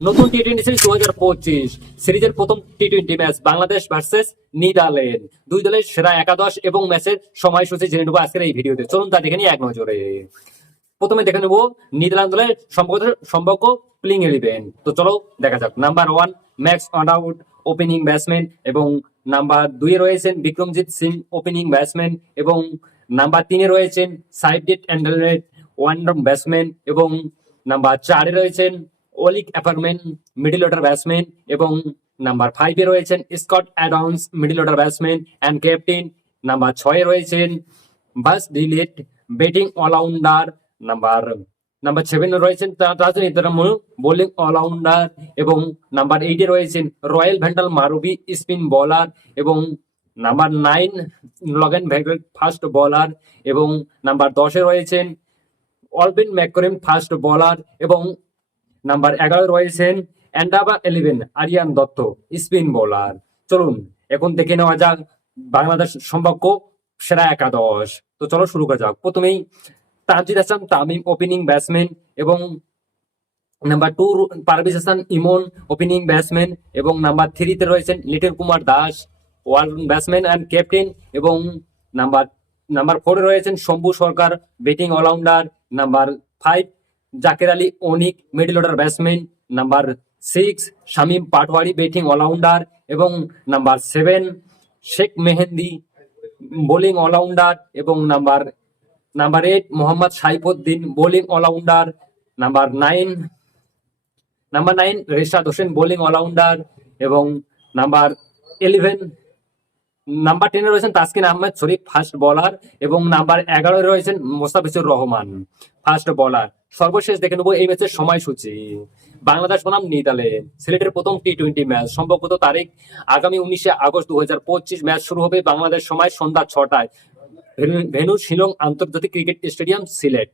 নতুন টি-20 সিরিজ 2025 সিরিজের প্রথম টি-20 ম্যাচ বাংলাদেশ ভার্সেস নিদারল্যান্ড। দুই দলের সেরা একাদশ এবং ম্যাচের সময়সূচি জেনে নেবো আজকের এই ভিডিওতে। চলুন তা দেখে নিই এক নজরে। প্রথমে দেখে নেবো নিদারল্যান্ড দলের সম্ভাব্য প্লেইং 11। তো চলো দেখা যাক। নাম্বার 1 ম্যাক্স অনআউট ওপেনিং ব্যাটসম্যান এবং নাম্বার 2 এ রয়েছেন বিক্রমজিৎ সিং ওপেনিং ব্যাটসম্যান এবং নাম্বার 3 এ রয়েছেন সাইফডিট অ্যান্ডারলেট ওয়ানডার ব্যাটসম্যান এবং নাম্বার 4 এ রয়েছেন ওলিক অ্যাপারম্যান মিডল অর্ডার ব্যাটসম্যান এবং নাম্বার 5 এ রয়েছেন Scott Adams middle order batsman and captain. Number 6 এ রয়েছেন বাস ডিলেট ব্যাটিং অলরাউন্ডার। নাম্বার 7 এ রয়েছেন তাজুল ইসলাম বোলিং অলরাউন্ডার এবং নাম্বার 8 এ রয়েছেন রয়্যাল ভ্যান্ডাল মারুবি স্পিন বোলার এবং নাম্বার 9 লগেন ভ্যাগল ফাস্ট বোলার এবং নাম্বার 10 এ রয়েছেন অলবিন ম্যাককরেম ফাস্ট বোলার এবং নাম্বার 11 রয়েছেন অ্যান্ডাবা 11 আরিয়ান দত্ত স্পিন বোলার। চলুন এখন দেখে নেওয়া যাক বাংলাদেশ সম্ভাব্য সেরা একাদশ। তো চলো শুরু করা যাক। প্রথমেই তানজিদ হাসান তামিম ওপেনিং ব্যাটসম্যান এবং number 2 Parvez Hasan Emon opening batsman এবং নাম্বার 3 তে রয়েছেন Liton Kumar Das batsman and captain এবং নাম্বার 4 এ রয়েছেন Shambhu Sarkar batting allrounder. Number 5 Jaker Ali Anik middle order batsman. Number 6 Shamim Patwari batting allrounder এবং number 7 Sheikh Mahedi bowling allrounder এবং number 8 Mohammad Saifuddin bowling allrounder. Number 9 Rishad Hossain bowling allrounder এবং নাম্বার 10 এ রয়েছেন তাসকিন আহমেদ শরীফ ফাস্ট বোলার এবং নাম্বার 11 এ রয়েছেন মোস্তাফিজুর রহমান ফাস্ট বোলার। সর্বশেষ দেখে নেবো এই ম্যাচের সময়সূচি। বাংলাদেশ বনাম নেদারল্যান্ড সিলেটের প্রথম টি-20 ম্যাচ সম্ভবত তারিখ আগামী 19 আগস্ট 2025। ম্যাচ শুরু হবে বাংলাদেশ সময় সন্ধ্যা 6টায়। ভেন্যু শিলং আন্তর্জাতিক ক্রিকেট স্টেডিয়াম সিলেট।